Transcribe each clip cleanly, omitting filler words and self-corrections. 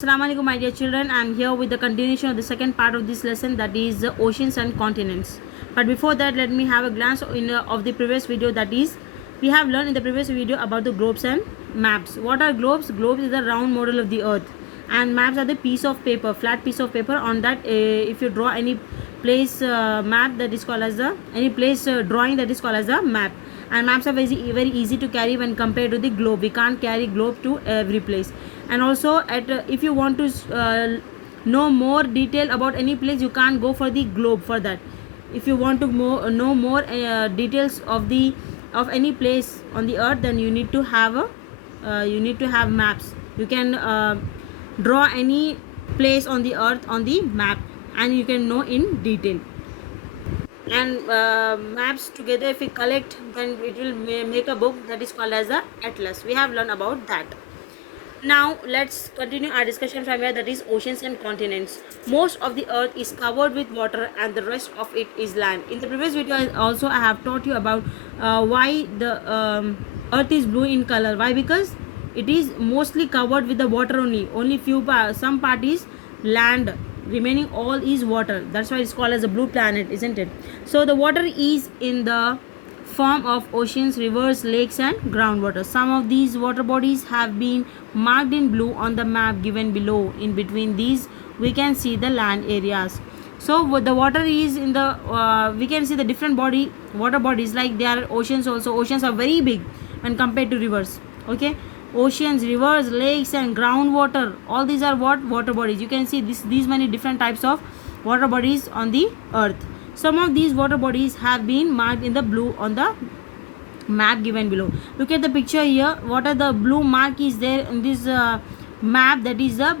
Assalamu alaikum, my dear children. I am here with the continuation of the second part of this lesson, that is oceans and continents. But before that, let me have a glance of the previous video. That is, we have learned in the previous video about the globes and maps. What are globes? Globes is the round model of the earth, and maps are the piece of paper, flat piece of paper. On that, if you draw any place map, that is called as the any place drawing, that is called as a map. And maps are very easy to carry when compared to the globe. We can't carry globe to every place. And also if you want to know more detail about any place, you can't go for the globe for that. If you want to know more details of any place on the earth, then you need to have maps. You can draw any place on the earth on the map, and you can know in detail. And maps together, if we collect, then it will make a book that is called as a atlas. We have learned about that. Now let's continue our discussion from here, that is oceans and continents. Most of the earth is covered with water and the rest of it is land. In the previous video I have taught you about why the earth is blue in color. Why? Because it is mostly covered with the water only some part is land, remaining all is water. That's why it's called as a blue planet, isn't it? So the water is in the form of oceans, rivers, lakes and groundwater. Some of these water bodies have been marked in blue on the map given below. In between these we can see the land areas. So the water is in the we can see the different water bodies, like there are oceans also. Oceans are very big when compared to rivers. Okay, oceans, rivers, lakes and groundwater, all these are what water bodies. You can see these many different types of water bodies on the earth. Some of these water bodies have been marked in the blue on the map given below. Look at the picture here. What are the blue mark is there in this map? That is the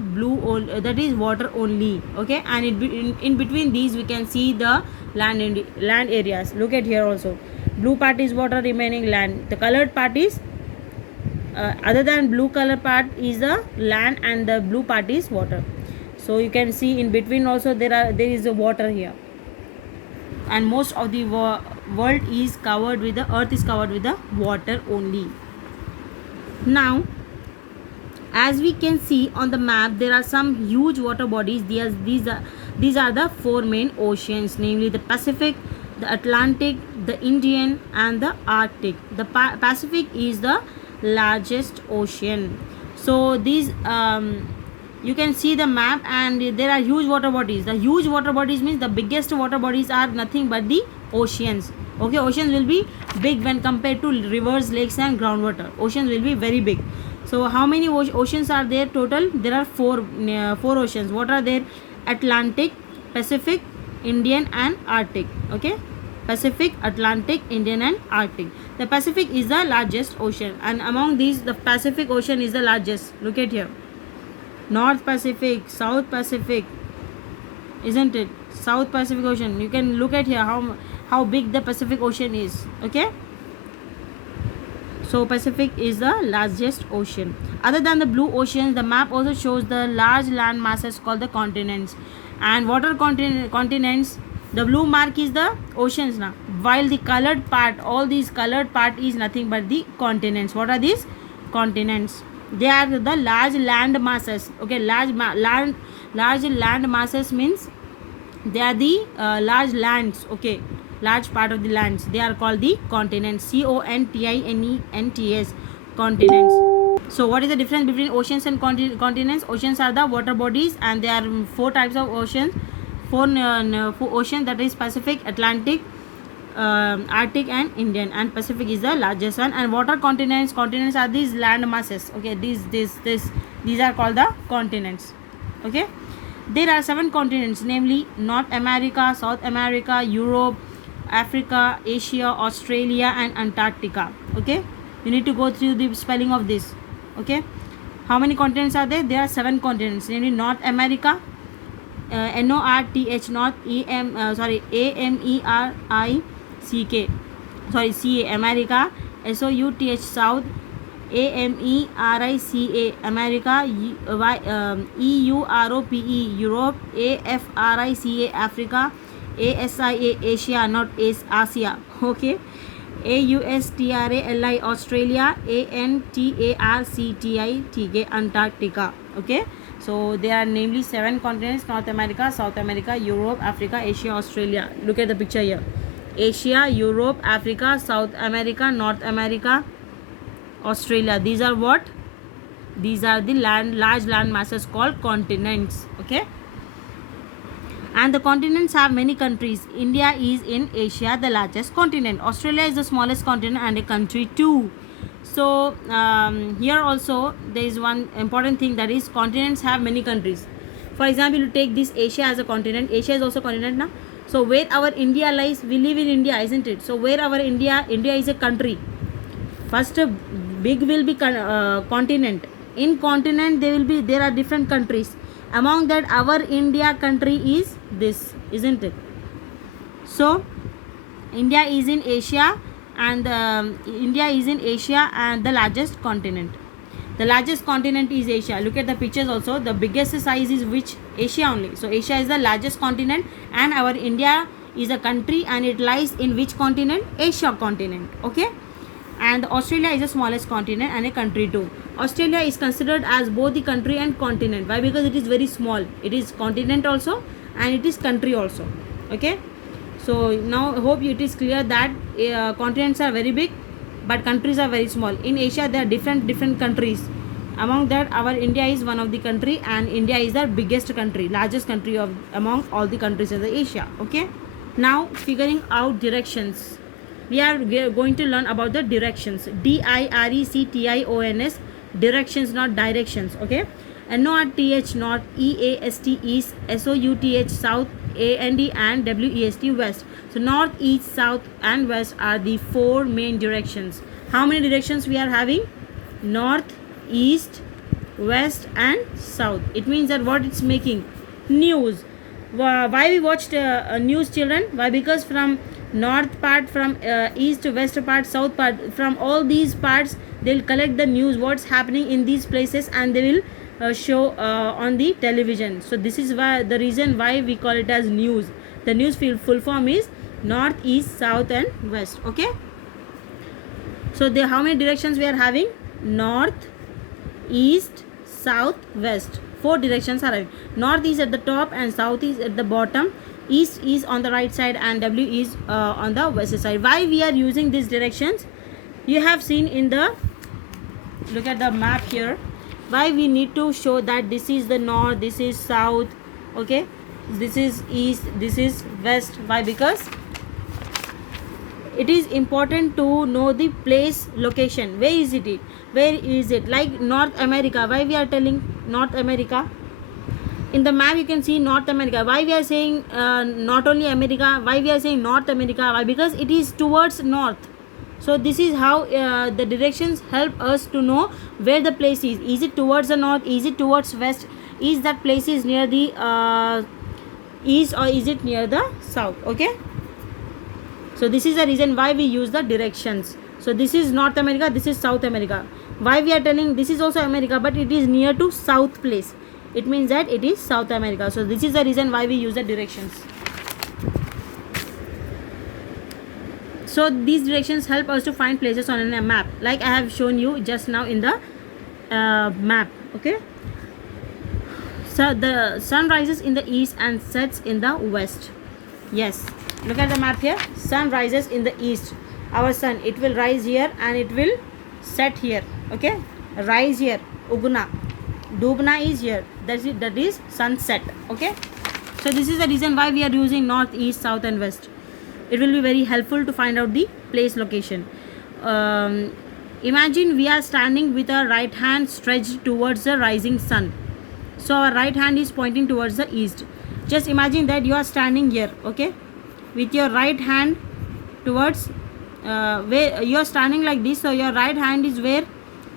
that is water only. Okay, and in between these we can see the land areas. Look at here also. Blue part is water, remaining land. The colored part is other than blue color part is the land, and the blue part is water. So you can see in between also there is a water here. And most of the world is covered with the earth is covered with the water only. Now as we can see on the map, there are some huge water bodies. These are the four main oceans, namely the Pacific, the Atlantic, the Indian and the Arctic. The Pacific is the largest ocean. So these you can see the map, and there are huge water bodies. The huge water bodies means the biggest water bodies are nothing but the oceans. Okay, oceans will be big when compared to rivers, lakes and groundwater. Oceans will be very big. So how many oceans are there total? There are four oceans. What are there? Atlantic, Pacific, Indian and Arctic. Okay, Pacific, Atlantic, Indian and Arctic. The Pacific is the largest ocean, and among these the Pacific Ocean is the largest. Look at here. North Pacific, South Pacific, isn't it? South Pacific Ocean. You can look at here how big the Pacific Ocean is. Okay, so Pacific is the largest ocean. Other than the blue oceans, the map also shows the large land masses called the continents. And what are continents? The blue mark is the oceans now, while the colored part, all these colored part is nothing but the continents. What are these continents? They are the large land masses. Okay, large land masses means they are the large lands. Okay, large part of the lands, they are called the continents. Continents, continents. So what is the difference between oceans and continents? Oceans are the water bodies, and there are four types of oceans. Four oceans, that is Pacific, Atlantic, Arctic and Indian, and Pacific is the largest one. And what are continents? Continents are these land masses. Okay, these are called the continents. Okay, there are 7 continents, namely North America, South America, Europe, Africa, Asia, Australia and Antarctica. Okay, you need to go through the spelling of this. Okay, how many continents are there? There are 7 continents, namely North America, NORTH, North, AMERICK, CA, America, SOUTH, South, AMERICA, America, EUROPE, Europe, AFRICA, Africa, ASIA, Asia, not Asia. Okay, AUSTRALI, Australia, ANTARCTITK, Antarctica. Okay, So there are namely 7 continents: North America, South America, Europe, Africa, Asia, Australia. Look at the picture here. Asia, Europe, Africa, South America, North America, Australia. These are what? These are the large land masses called continents. Okay. And the continents have many countries. India is in Asia, the largest continent. Australia is the smallest continent and a country too. So here also there is one important thing, that is continents have many countries. For example, you take this Asia as a continent. Asia is also continent now. So where our India lies, we live in India, isn't it? So where our India is a country. First big will be continent. In continent there are different countries. Among that our India country is this, isn't it? So India is in Asia, and India is in Asia and the largest continent. The largest continent is Asia. Look at the pictures also. The biggest size is which? Asia only. So Asia is the largest continent, and our India is a country, and it lies in which continent? Asia continent. Okay. And Australia is the smallest continent and a country too. Australia is considered as both the country and continent. Why? Because it is very small. It is continent also and it is country also. Okay. So now I hope it is clear that continents are very big but countries are very small. In Asia there are different countries. Among that our India is one of the country, and India is the biggest country, largest country of among all the countries of the Asia. Okay. Now figuring out directions. We are going to learn about the directions. DIRECTIONS, directions, not directions. Okay. NORTH, north, EAST, east, SOUTH, south, AND and WEST, west. So north, east, south and west are the 4 main directions. How many directions we are having? North, east, west and south. It means that what it's making? News. Why we watched news, children? Why? Because from north part, from east, west part, south part, from all these parts they'll collect the news, what's happening in these places, and they will show on the television. So this is why the reason why we call it as news. The news full form is north, east, south and west. Okay. So how many directions we are having? North, east, south, west. 4 directions are having. North is at the top and south is at the bottom. East is on the right side and W is on the west side. Why we are using these directions? You have seen in the, look at the map here. Why we need to show that this is the north, this is south, okay, this is east, this is west. Why? Because it is important to know the place location. Where is it? Where is it? Like North America. Why we are telling North America? In the map you can see North America. Why we are saying not only America? Why we are saying North America? Why? Because it is towards north. So this is how the directions help us to know where the place is. Is it towards the north? Is it towards west? Is that place is near the east, or is it near the south? Okay. So this is the reason why we use the directions. So this is North America, this is South America. Why we are telling this is also America, but it is near to south place. It means that it is South America. So this is the reason why we use the directions. So these directions help us to find places on a map, like I have shown you just now in the map. Okay. So the sun rises in the east and sets in the west. Yes. Look at the map here. Sun rises in the east. Our sun, it will rise here and it will set here. Okay. Rise here. Ugna. Dubna is here. That is sunset. Okay. So this is the reason why we are using north, east, south and west. It will be very helpful to find out the place location. Imagine we are standing with our right hand stretched towards the rising sun. So our right hand is pointing towards the east. Just imagine that you are standing here, okay, with your right hand towards where you are standing like this. So your right hand is where?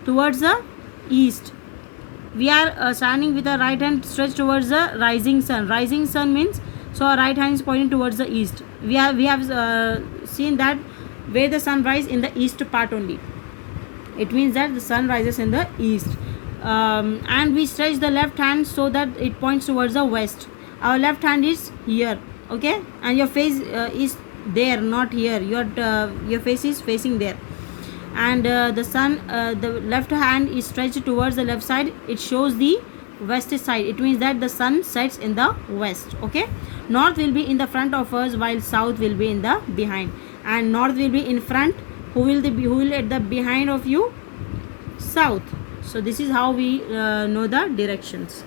Towards the east. We are standing with our right hand stretched towards the rising sun. Rising sun means, so our right hand is pointing towards the east. We have seen that where the sun rises in the east part only. It means that the sun rises in the east. And we stretch the left hand so that it points towards the west. Our left hand is here, okay, and your face is there, not here. Your face is facing there, and the sun, the left hand is stretched towards the left side. It shows the west side. It means that the sun sets in the west. Okay, north will be in the front of us while south will be in the behind, and north will be in front. Who will at the behind of you? South. So this is how we know the directions.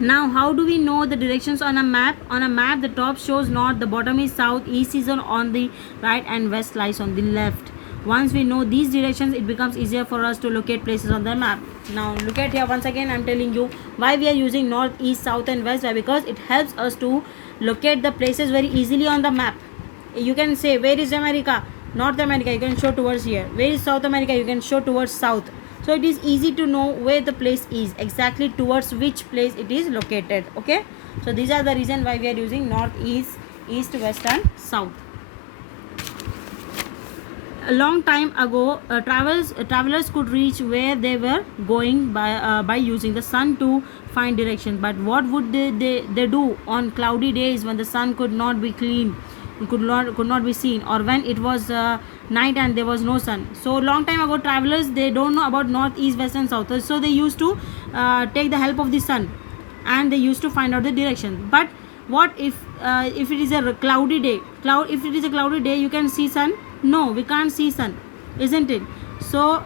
Now how do we know the directions on a map? On a map, the top shows north, the bottom is south, east is on the right, and west lies on the left. Once we know these directions, it becomes easier for us to locate places on the map. Now look at here, once again I'm telling you why we are using north, east, south and west. Why? Because it helps us to locate the places very easily on the map. You can say, where is America? North America, you can show towards here. Where is South America? You can show towards south. So it is easy to know where the place is, exactly towards which place it is located. Okay, so these are the reason why we are using north, east, west and south. A long time ago, travelers could reach where they were going by using the sun to find direction. But what would they do on cloudy days when the sun could not be clean, could not be seen, or when it was night and there was no sun? So long time ago, travelers, they don't know about north, east, west and south, so they used to take the help of the sun, and they used to find out the direction. But what if it is a cloudy day? If it is a cloudy day, you can see sun? No, we can't see sun, isn't it? So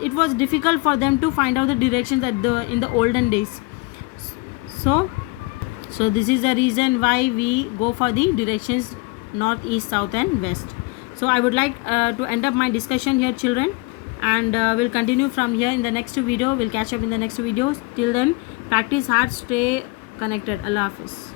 it was difficult for them to find out the directions in the olden days. So this is the reason why we go for the directions north, east, south and west. So I would like to end up my discussion here, children, and we'll continue from here in the next video. We'll catch up in the next videos. Till then, practice hard, stay connected. Allah Hafiz.